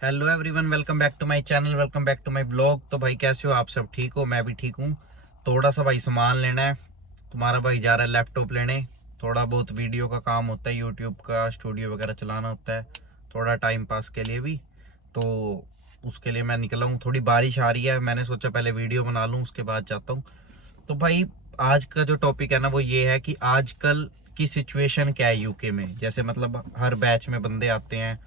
Hello everyone, welcome back to my channel, welcome back to my blog. तो भाई कैसे हो आप? सब ठीक हो? मैं भी ठीक हूँ। थोड़ा सा भाई सामान लेना है। तुम्हारा भाई जा रहा है लैपटॉप लेने। थोड़ा बहुत वीडियो का काम होता है, यूट्यूब का स्टूडियो वगैरह चलाना होता है, थोड़ा टाइम पास के लिए भी। तो उसके लिए मैं निकला हूँ। थोड़ी बारिश आ रही है, मैंने सोचा पहले वीडियो बना लूँ, उसके बाद जाता हूँ। तो भाई आज का जो टॉपिक है ना वो ये है कि आजकल की सिचुएशन क्या है यूके में। जैसे मतलब हर बैच में बंदे आते हैं,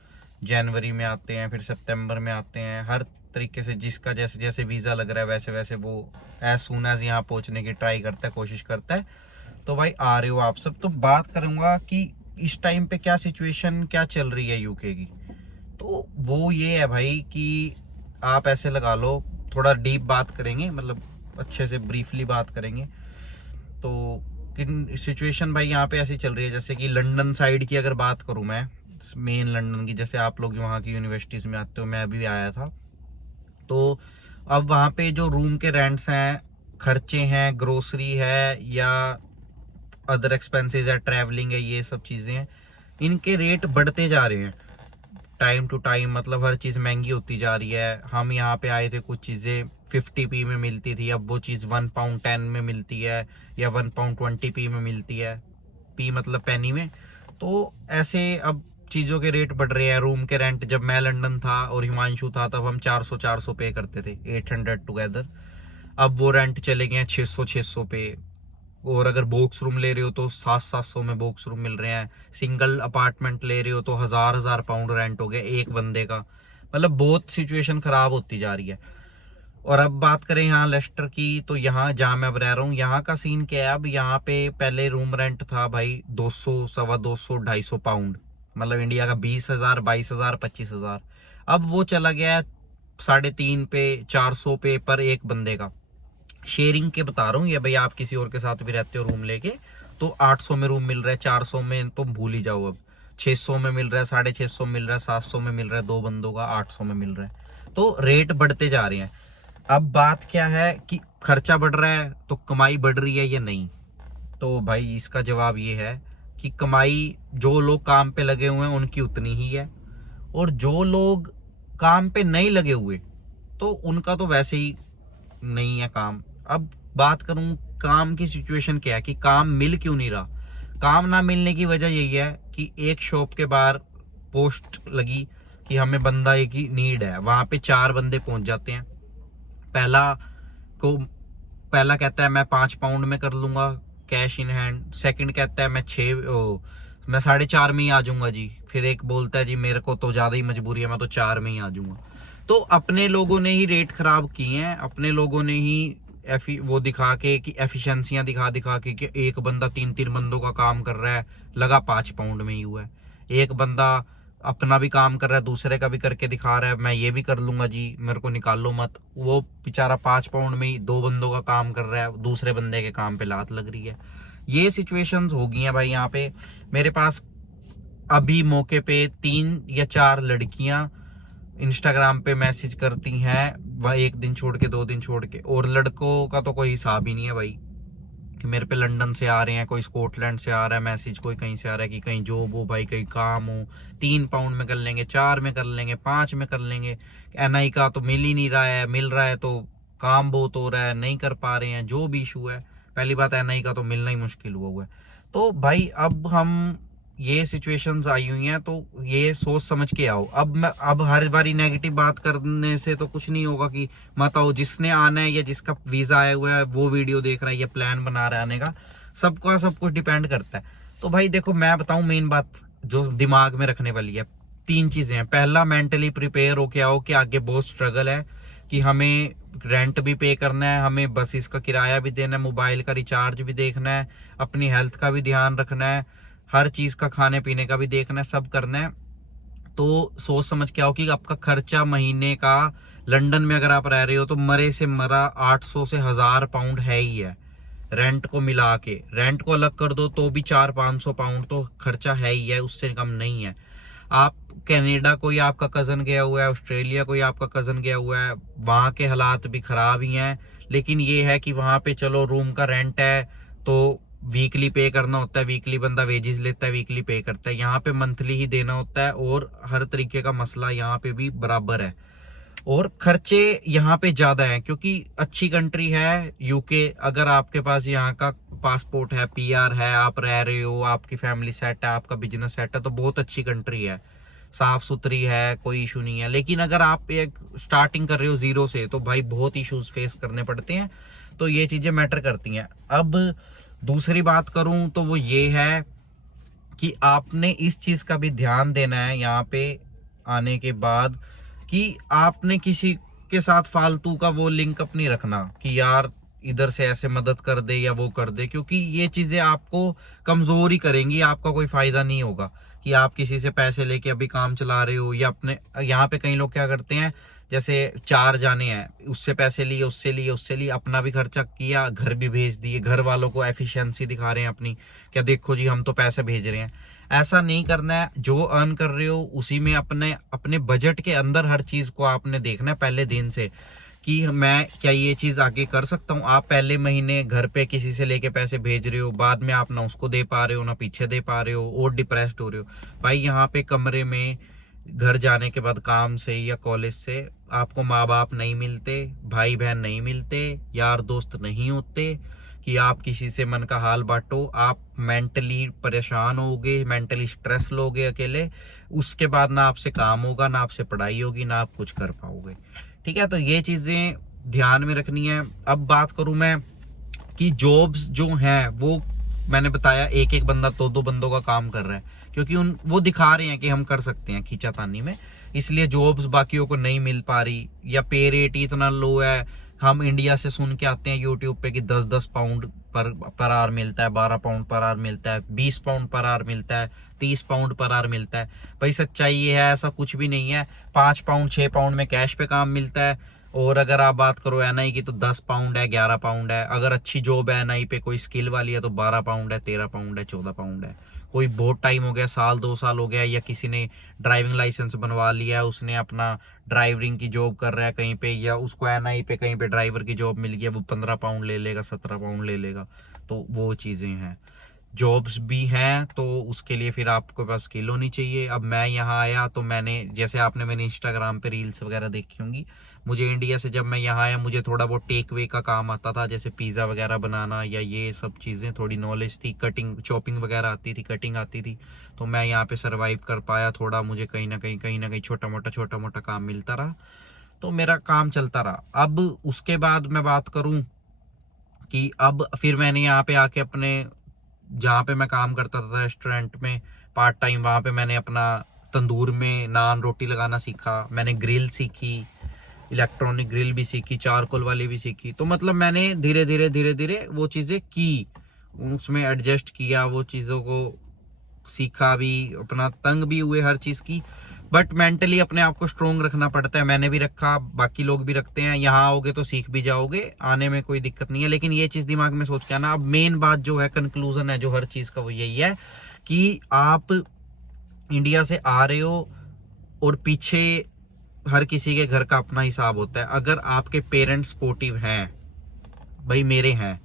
जनवरी में आते हैं, फिर सितंबर में आते हैं। हर तरीके से जिसका जैसे जैसे वीज़ा लग रहा है वैसे वैसे वो एज सुन एज यहाँ पहुँचने की ट्राई करता है, कोशिश करता है। तो भाई आ रहे हो आप सब, तो बात करूँगा कि इस टाइम पे क्या सिचुएशन क्या चल रही है यूके की। तो वो ये है भाई कि आप ऐसे लगा लो, थोड़ा डीप बात करेंगे, मतलब अच्छे से ब्रीफली बात करेंगे। तो किन सिचुएशन भाई यहाँ पे ऐसी चल रही है, जैसे कि लंदन साइड की अगर बात करूँ मैं, मेन लंदन की, जैसे आप लोग वहाँ की यूनिवर्सिटीज़ में आते हो, मैं भी आया था। तो अब वहाँ पे जो रूम के रेंट्स हैं, खर्चे हैं, ग्रोसरी है या अदर एक्सपेंसेस है, ट्रैवलिंग है, ये सब चीज़ें हैं, इनके रेट बढ़ते जा रहे हैं टाइम टू टाइम। मतलब हर चीज़ महंगी होती जा रही है। हम यहाँ पे आए थे, कुछ चीज़ें 50p में मिलती थी, अब वो चीज़ £1.10 में मिलती है या £1.20 में मिलती है। पी मतलब पेनी में। तो ऐसे अब चीज़ों के रेट बढ़ रहे हैं। रूम के रेंट, जब मैं लंदन था और हिमांशु था तब हम 400 पे करते थे, 800 टुगेदर। अब वो रेंट चले गए हैं 600 पे। और अगर बॉक्स रूम ले रहे हो तो 700 में बॉक्स रूम मिल रहे हैं। सिंगल अपार्टमेंट ले रहे हो तो हजार पाउंड रेंट हो गया एक बंदे का। मतलब बहुत सिचुएशन खराब होती जा रही है। और अब बात करें यहाँ लेस्टर की, तो यहाँ जहाँ मैं अब रह रहा हूँ, यहाँ का सीन क्या है। अब यहाँ पे पहले रूम रेंट था भाई 200, सवा 200, 250 पाउंड। मतलब इंडिया का 20,000, 22,000, 25,000। अब वो चला गया है 350 पे, 400 पे पर एक बंदे का। शेयरिंग के बता रहा हूँ, या भाई आप किसी और के साथ भी रहते हो रूम लेके, तो 800 में रूम मिल रहा है, 400 में तो भूल ही जाओ। अब 600 में मिल रहा है, 650 मिल रहा है, 700 में मिल रहा है दो बंदों का, 800 में मिल रहा है। तो रेट बढ़ते जा रहे हैं। अब बात क्या है कि खर्चा बढ़ रहा है तो कमाई बढ़ रही है या नहीं। तो भाई इसका जवाब ये है कि कमाई, जो लोग काम पे लगे हुए हैं उनकी उतनी ही है, और जो लोग काम पे नहीं लगे हुए तो उनका तो वैसे ही नहीं है काम। अब बात करूं काम की सिचुएशन क्या है कि काम मिल क्यों नहीं रहा। काम ना मिलने की वजह यही है कि एक शॉप के बाहर पोस्ट लगी कि हमें बंदा एक ही नीड है, वहां पे 4 बंदे पहुंच जाते हैं। पहला को पहला कहता है मैं 5 पाउंड में कर लूंगा कैश इन हैंड। सेकंड कहता है मैं 4.5 में ही आ जाऊंगा जी। फिर एक बोलता है जी मेरे को तो ज्यादा ही मजबूरी है, मैं तो 4 में ही आ जाऊंगा। तो अपने लोगों ने ही रेट खराब किए हैं, अपने लोगों ने ही वो दिखा के कि एफिशिएंसियां दिखा दिखा के कि एक बंदा 3-3 बंदों का काम कर रहा है, लगा 5 पाउंड में ही हुआ है। एक बंदा अपना भी काम कर रहा है, दूसरे का भी करके दिखा रहा है, मैं ये भी कर लूंगा जी, मेरे को निकाल लो मत। वो बेचारा 5 पाउंड में ही दो बंदों का काम कर रहा है, दूसरे बंदे के काम पे लात लग रही है। ये सिचुएशंस हो गई हैं भाई यहाँ पे। मेरे पास अभी मौके पे 3 या 4 लड़कियां इंस्टाग्राम पे मैसेज करती हैं, वह एक दिन छोड़ के, 2 दिन छोड़ के। और लड़कों का तो कोई हिसाब ही नहीं है भाई, कि मेरे पे लंदन से आ रहे हैं, कोई स्कॉटलैंड से आ रहा है मैसेज, कोई कहीं से आ रहा है कि कहीं जॉब हो भाई, कहीं काम हो, 3 पाउंड में कर लेंगे, 4 में कर लेंगे, 5 में कर लेंगे। एनआई का तो मिल ही नहीं रहा है, मिल रहा है तो काम बहुत हो रहा है, नहीं कर पा रहे हैं, जो भी इशू है। पहली बात, एनआई का तो मिलना ही मुश्किल हुआ है। तो भाई अब हम, ये सिचुएशंस आई हुई हैं, तो ये सोच समझ के आओ। अब हर बारी नेगेटिव बात करने से तो कुछ नहीं होगा कि मत आओ। जिसने आना है या जिसका वीजा आया हुआ है वो वीडियो देख रहा है या प्लान बना रहा है आने का, सबका सब कुछ डिपेंड करता है। तो भाई देखो मैं बताऊं, मेन बात जो दिमाग में रखने वाली है, 3 चीजें हैं। पहला, मेंटली प्रिपेयर होके आओ कि आगे बहुत स्ट्रगल है, कि हमें रेंट भी पे करना है, हमें बस इसका किराया भी देना है, मोबाइल का रिचार्ज भी देखना है, अपनी हेल्थ का भी ध्यान रखना है, हर चीज का खाने पीने का भी देखना है, सब करना है। तो सोच समझ के आओ कि आपका खर्चा महीने का, लंदन में अगर आप रह रहे हो तो मरे से मरा 800 से 1000 पाउंड है ही है। रेंट को मिला के, रेंट को अलग कर दो तो भी 400-500 पाउंड तो खर्चा है ही है, उससे कम नहीं है। आप कनाडा, कोई आपका कजन गया हुआ है, ऑस्ट्रेलिया कोई आपका कजन गया हुआ है, वहां के हालात भी खराब ही हैं। लेकिन ये है कि वहां पे चलो रूम का रेंट है तो वीकली पे करना होता है, वीकली बंदा वेजेस लेता है, वीकली पे करता है। यहाँ पे मंथली ही देना होता है और हर तरीके का मसला यहाँ पे भी बराबर है। और खर्चे यहाँ पे ज्यादा हैं क्योंकि अच्छी कंट्री है यूके। अगर आपके पास यहाँ का पासपोर्ट है, पीआर है, आप रह रहे हो, आपकी फैमिली सेट है, आपका बिजनेस सेट है, तो बहुत अच्छी कंट्री है, साफ सुथरी है, कोई इशू नहीं है। लेकिन अगर आप एक स्टार्टिंग कर रहे हो जीरो से तो भाई बहुत इश्यूज फेस करने पड़ते हैं। तो ये चीजें मैटर करती हैं। अब दूसरी बात करूं तो वो ये है कि आपने इस चीज का भी ध्यान देना है यहाँ पे आने के बाद कि आपने किसी के साथ फालतू का वो लिंकअप नहीं रखना कि यार इधर से ऐसे मदद कर दे या वो कर दे, क्योंकि ये चीजें आपको कमजोर ही करेंगी, आपका कोई फायदा नहीं होगा कि आप किसी से पैसे लेके अभी काम चला रहे हो। या अपने यहाँ पे कई लोग क्या करते हैं, जैसे 4 जाने हैं, उससे पैसे लिए, उससे लिए, उससे लिए, अपना भी खर्चा किया, घर भी भेज दिए, घर वालों को एफिशिएंसी दिखा रहे हैं अपनी, क्या देखो जी हम तो पैसे भेज रहे हैं। ऐसा नहीं करना है। जो अर्न कर रहे हो उसी में अपने अपने बजट के अंदर हर चीज को आपने देखना है पहले दिन से कि मैं क्या ये चीज आगे कर सकता हूँ। आप पहले महीने घर पे किसी से लेके पैसे भेज रहे हो, बाद में आप ना उसको दे पा रहे हो ना पीछे दे पा रहे हो और डिप्रेस्ड हो रहे हो। भाई यहाँ पे कमरे में घर जाने के बाद काम से या कॉलेज से आपको माँ बाप नहीं मिलते, भाई बहन नहीं मिलते, यार दोस्त नहीं होते कि आप किसी से मन का हाल बांटो। आप मेंटली परेशान होगे, मेंटली स्ट्रेस लोगे अकेले, उसके बाद ना आपसे काम होगा, ना आपसे पढ़ाई होगी, ना आप कुछ कर पाओगे। ठीक है, तो ये चीजें ध्यान में रखनी है। अब बात करूं मैं कि जॉब्स जो हैं वो मैंने बताया एक एक बंदा 2-2 बंदों का काम कर रहा है क्योंकि उन वो दिखा रहे हैं कि हम कर सकते हैं खींचातानी में, इसलिए जॉब्स बाकियों को नहीं मिल पा रही या पे रेट ही इतना लो है। हम इंडिया से सुन के आते हैं यूट्यूब पे कि 10-10 पाउंड पर आवर मिलता है, 12 पाउंड पर आवर मिलता है, 20 पाउंड पर आवर मिलता है, 30 पाउंड पर आवर मिलता है। भाई सच्चाई ये है, ऐसा कुछ भी नहीं है। 5 पाउंड 6 पाउंड में कैश पे काम मिलता है। और अगर आप बात करो एनआई की तो 10 पाउंड है, 11 पाउंड है। अगर अच्छी जॉब है एनआई पे कोई स्किल वाली है तो 12 पाउंड है, 13 पाउंड है, 14 पाउंड है। कोई बहुत टाइम हो गया, साल 2 साल हो गया, या किसी ने ड्राइविंग लाइसेंस बनवा लिया है, उसने अपना ड्राइवरिंग की जॉब कर रहा है कहीं पे, या उसको एनआई पे कहीं पे ड्राइवर की जॉब मिल गई, वो 15 पाउंड ले लेगा, 17 पाउंड ले लेगा। तो वो चीजें हैं। जॉब्स भी हैं तो उसके लिए फिर आपके पास स्किल होनी चाहिए। अब मैं यहाँ आया तो मैंने, जैसे आपने मेरे इंस्टाग्राम पे रील्स वगैरह देखी होंगी, मुझे इंडिया से जब मैं यहाँ आया मुझे थोड़ा बहुत टेक वे का काम आता था, जैसे पिज़्ज़ा वगैरह बनाना या ये सब चीज़ें, थोड़ी नॉलेज थी, कटिंग चॉपिंग वगैरह आती थी, कटिंग आती थी। तो मैं यहाँ पे सर्वाइव कर पाया थोड़ा, मुझे कहीं ना कहीं छोटा मोटा काम मिलता रहा, तो मेरा काम चलता रहा। अब उसके बाद मैं बात करूँ कि अब फिर मैंने यहाँ पे आके अपने, जहाँ पे मैं काम करता था रेस्टोरेंट में पार्ट टाइम, वहाँ पे मैंने अपना तंदूर में नान रोटी लगाना सीखा, मैंने ग्रिल सीखी, इलेक्ट्रॉनिक ग्रिल भी सीखी, चारकोल वाली भी सीखी। तो मतलब मैंने धीरे धीरे वो चीज़ें की, उसमें एडजस्ट किया, वो चीज़ों को सीखा भी, अपना तंग भी हुए हर चीज़ की। बट मेंटली अपने आप को स्ट्रोंग रखना पड़ता है, मैंने भी रखा, बाकी लोग भी रखते हैं। यहाँ आओगे तो सीख भी जाओगे, आने में कोई दिक्कत नहीं है। लेकिन ये चीज़ दिमाग में सोच के आना। अब मेन बात जो है, कंक्लूजन है जो हर चीज़ का, वो यही है कि आप इंडिया से आ रहे हो और पीछे हर किसी के घर का अपना हिसाब होता है। अगर आपके पेरेंट्स सपोर्टिव हैं, भाई मेरे हैं,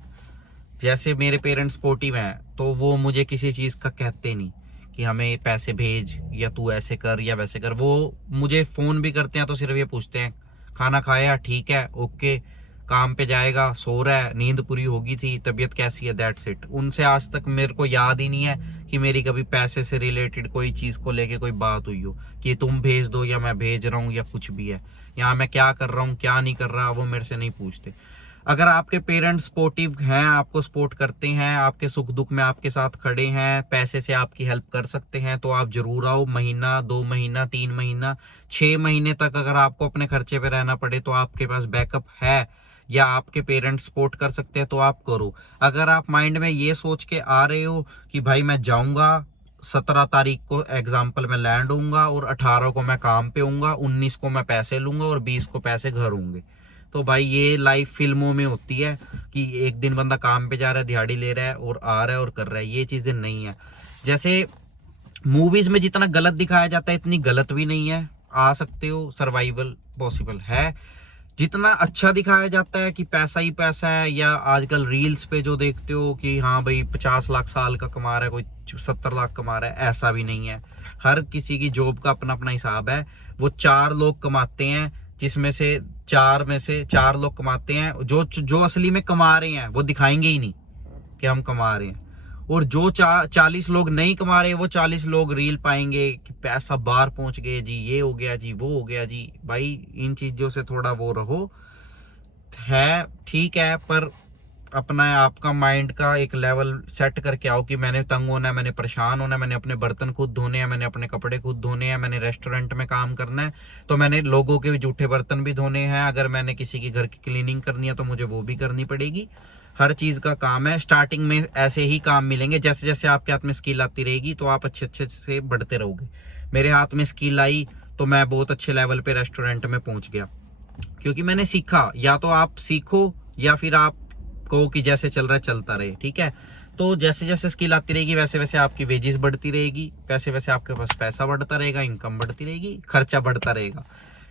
जैसे मेरे पेरेंट्स सपोर्टिव हैं तो वो मुझे किसी चीज़ का कहते नहीं कि हमें पैसे भेज या तू ऐसे कर या वैसे कर। वो मुझे फ़ोन भी करते हैं तो सिर्फ ये पूछते हैं खाना खाया, ठीक है, ओके, काम पे जाएगा, सो रहा है, नींद पूरी होगी थी, तबीयत कैसी है, दैट्स इट। उनसे आज तक मेरे को याद ही नहीं है कि मेरी कभी पैसे से रिलेटेड कोई चीज़ को लेके कोई बात हुई हो कि तुम भेज दो या मैं भेज रहा हूँ या कुछ भी है, यहाँ मैं क्या कर रहा हूँ क्या नहीं कर रहा, वो मेरे से नहीं पूछते। अगर आपके पेरेंट्स सपोर्टिव हैं, आपको सपोर्ट करते हैं, आपके सुख दुख में आपके साथ खड़े हैं, पैसे से आपकी हेल्प कर सकते हैं, तो आप जरूर आओ। महीना, 2 महीना, 3 महीना, 6 महीने तक अगर आपको अपने खर्चे पे रहना पड़े तो आपके पास बैकअप है या आपके पेरेंट्स सपोर्ट कर सकते हैं तो आप करो। अगर आप माइंड में ये सोच के आ रहे हो कि भाई मैं जाऊंगा, 17 तारीख को एग्जाम्पल में लैंड होऊंगा और 18 को मैं काम पे होऊंगा, 19 को मैं पैसे लूंगा और 20 को पैसे घर होंगे, तो भाई ये लाइफ फिल्मों में होती है कि एक दिन बंदा काम पे जा रहा है, दिहाड़ी ले रहा है और आ रहा है और कर रहा है। ये चीजें नहीं है। जैसे मूवीज में जितना गलत दिखाया जाता है इतनी गलत भी नहीं है। आ सकते हो, सर्वाइवल पॉसिबल है। जितना अच्छा दिखाया जाता है कि पैसा ही पैसा है, या आजकल रील्स पे जो देखते हो कि हाँ भाई 50 लाख साल का कमा रहा है, कोई 70 लाख कमा रहा है, ऐसा भी नहीं है। हर किसी की जॉब का अपना अपना हिसाब है। वो 4 लोग कमाते हैं, जिसमें से 4 में से 4 लोग कमाते हैं, जो जो असली में कमा रहे हैं वो दिखाएंगे ही नहीं कि हम कमा रहे हैं। और जो 40 लोग नहीं कमा रहे, वो 40 लोग रील पाएंगे कि पैसा बाहर पहुंच गए जी, ये हो गया जी, वो हो गया जी। भाई इन चीजों से थोड़ा वो रहो, है ठीक है, पर अपना आपका माइंड का एक लेवल सेट करके आओ कि मैंने तंग होना है, मैंने परेशान होना है, मैंने अपने बर्तन खुद धोने हैं, मैंने अपने कपड़े खुद धोने हैं, मैंने रेस्टोरेंट में काम करना है तो मैंने लोगों के भी जूठे बर्तन भी धोने हैं। अगर मैंने किसी की घर की क्लीनिंग करनी है तो मुझे वो भी करनी पड़ेगी। हर चीज का काम है। स्टार्टिंग में ऐसे ही काम मिलेंगे, जैसे जैसे आपके हाथ में स्किल आती रहेगी तो आप अच्छे अच्छे से बढ़ते रहोगे। मेरे हाथ में स्किल आई तो मैं बहुत अच्छे लेवल पे रेस्टोरेंट में पहुंच गया, क्योंकि मैंने सीखा। या तो आप सीखो या फिर आप कहो कि जैसे चल रहा है चलता रहे, ठीक है। तो जैसे जैसे स्किल आती रहेगी वैसे वैसे आपकी वेजेस बढ़ती रहेगी, वैसे वैसे आपके पास पैसा बढ़ता रहेगा, इनकम बढ़ती रहेगी, खर्चा बढ़ता रहेगा,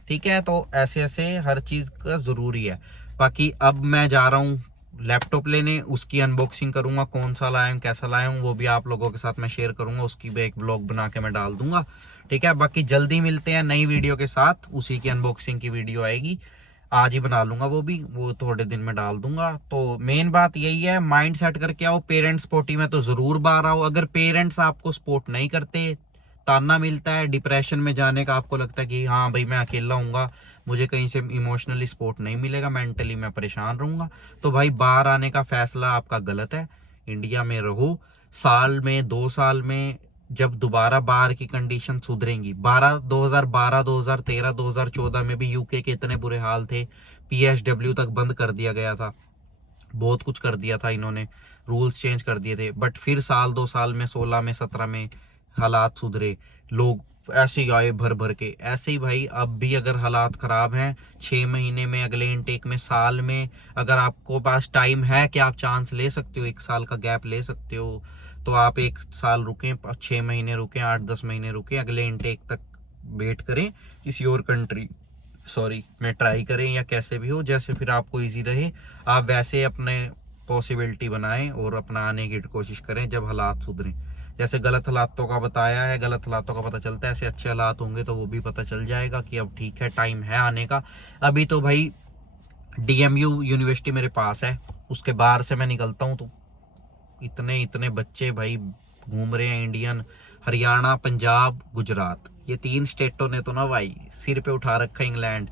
ठीक है। तो ऐसे ऐसे हर चीज का जरूरी है। बाकी अब मैं जा रहा हूँ लैपटॉप लेने, उसकी अनबॉक्सिंग करूंगा, कौन सा लाया हूँ, कैसा लाया हूँ, वो भी आप लोगों के साथ मैं शेयर करूंगा, उसकी भी एक ब्लॉग बना के मैं डाल दूंगा, ठीक है। बाकी जल्दी मिलते हैं नई वीडियो के साथ, उसी की अनबॉक्सिंग की वीडियो आएगी, आज ही बना लूंगा, वो भी वो थोड़े दिन में डाल दूंगा। तो मेन बात यही है, माइंड सेट करके आओ। पेरेंट्स सपोर्टी में तो जरूर बाहर आओ। अगर पेरेंट्स आपको सपोर्ट नहीं करते, ताना मिलता है, डिप्रेशन में जाने का आपको लगता है कि हाँ भाई मैं अकेला हूँगा, मुझे कहीं से इमोशनली सपोर्ट नहीं मिलेगा, मेंटली मैं परेशान रहूंगा, तो भाई बाहर आने का फैसला आपका गलत है। इंडिया में रहो, साल में 2 साल में जब दोबारा बाहर की कंडीशन सुधरेंगी, 2012 2013 2014 में भी यूके के इतने बुरे हाल थे, पीएसडब्ल्यू तक बंद कर दिया गया था, बहुत कुछ कर दिया था इन्होंने, रूल्स चेंज कर दिए थे, बट फिर साल 2 साल में 16 में 17 में हालात सुधरे, लोग ऐसे ही आए भर भर के। ऐसे ही भाई अब भी अगर हालात खराब हैं, 6 महीने में, अगले इनटेक में, साल में, अगर आपको पास टाइम है कि आप चांस ले सकते हो, 1 साल का गैप ले सकते हो, तो आप 1 साल रुकें, 6 महीने रुकें, 8-10 महीने रुकें, अगले इनटेक तक वेट करें, किसी और कंट्री में ट्राई करें, या कैसे भी हो, जैसे फिर आपको इजी रहे, आप वैसे अपने पॉसिबिलिटी बनाएं और अपना आने की कोशिश करें जब हालात सुधरें। जैसे गलत हालातों का बताया है, गलत हालातों का पता चलता है, ऐसे अच्छे हालात होंगे तो वो भी पता चल जाएगा कि अब ठीक है, टाइम है आने का। अभी तो भाई डीएमयू यूनिवर्सिटी मेरे पास है, उसके बाहर से मैं निकलता हूँ तो इतने इतने बच्चे भाई घूम रहे हैं, इंडियन, हरियाणा, पंजाब, गुजरात, ये 3 स्टेटों ने तो ना भाई सिर पे उठा रखा है इंग्लैंड।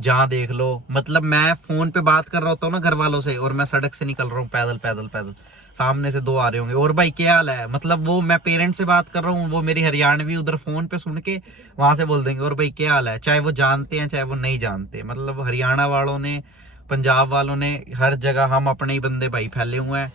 जहां देख लो, मतलब मैं फोन पे बात कर रहा होता हूँ ना घर वालों से, और मैं सड़क से निकल रहा हूँ पैदल पैदल पैदल, सामने से 2 आ रहे होंगे, और भाई क्या हाल है, मतलब वो मैं पेरेंट्स से बात कर रहा हूँ, वो मेरी हरियाणवी उधर फोन पे सुन के वहां से बोल देंगे और भाई क्या हाल है, चाहे वो जानते हैं चाहे वो नहीं जानते। मतलब हरियाणा वालों ने, पंजाब वालों ने, हर जगह हम अपने ही बंदे भाई फैले हुए हैं,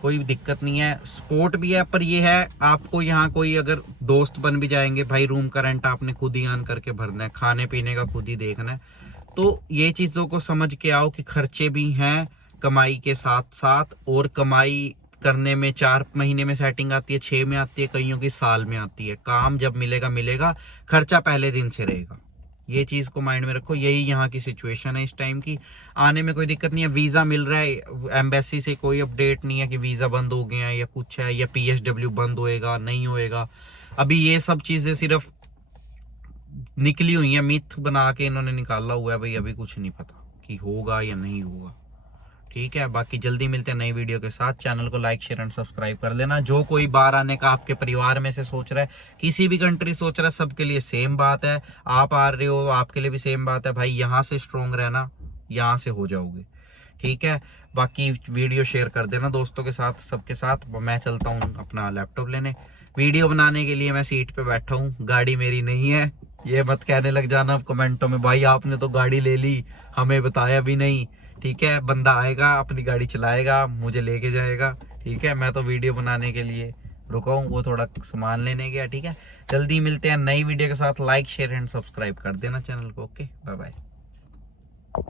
कोई दिक्कत नहीं है, सपोर्ट भी है। पर ये है, आपको यहाँ कोई अगर दोस्त बन भी जाएंगे भाई, रूम का रेंट आपने खुद ही अर्न करके भरना है, खाने पीने का खुद ही देखना है। तो ये चीजों को समझ के आओ कि खर्चे भी हैं कमाई के साथ साथ, और कमाई करने में 4 महीने में सेटिंग आती है, 6 में आती है, कईयों की साल में आती है। काम जब मिलेगा मिलेगा, खर्चा पहले दिन से रहेगा, ये चीज को माइंड में रखो। यही यहाँ की सिचुएशन है इस टाइम की। आने में कोई दिक्कत नहीं है, वीजा मिल रहा है, एम्बेसी से कोई अपडेट नहीं है कि वीजा बंद हो गया है या कुछ है, या पीएसडब्ल्यू बंद होएगा नहीं होएगा। अभी ये सब चीजें सिर्फ निकली हुई है, मिथ बना के इन्होंने निकाला हुआ है भाई, अभी कुछ नहीं पता कि होगा या नहीं होगा, ठीक है। बाकी जल्दी मिलते हैं नई वीडियो के साथ। चैनल को लाइक शेयर एंड सब्सक्राइब कर लेना। जो कोई बाहर आने का आपके परिवार में से सोच रहा है, किसी भी कंट्री सोच रहा है, सबके लिए सेम बात है। आप आ रहे हो, आपके लिए भी सेम बात है भाई, यहाँ से स्ट्रोंग रहना, यहाँ से हो जाओगे, ठीक है। बाकी वीडियो शेयर कर देना दोस्तों के साथ, सबके साथ। मैं चलता हूँ अपना लैपटॉप लेने। वीडियो बनाने के लिए मैं सीट पे बैठा हूँ, गाड़ी मेरी नहीं है, ये मत कहने लग जाना कमेंटों में भाई आपने तो गाड़ी ले ली, हमें बताया भी नहीं, ठीक है। बंदा आएगा, अपनी गाड़ी चलाएगा, मुझे लेके जाएगा, ठीक है। मैं तो वीडियो बनाने के लिए रुका हूँ, वो थोड़ा सामान लेने गया, ठीक है। जल्दी मिलते हैं नई वीडियो के साथ। लाइक शेयर एंड सब्सक्राइब कर देना चैनल को। Okay, bye bye.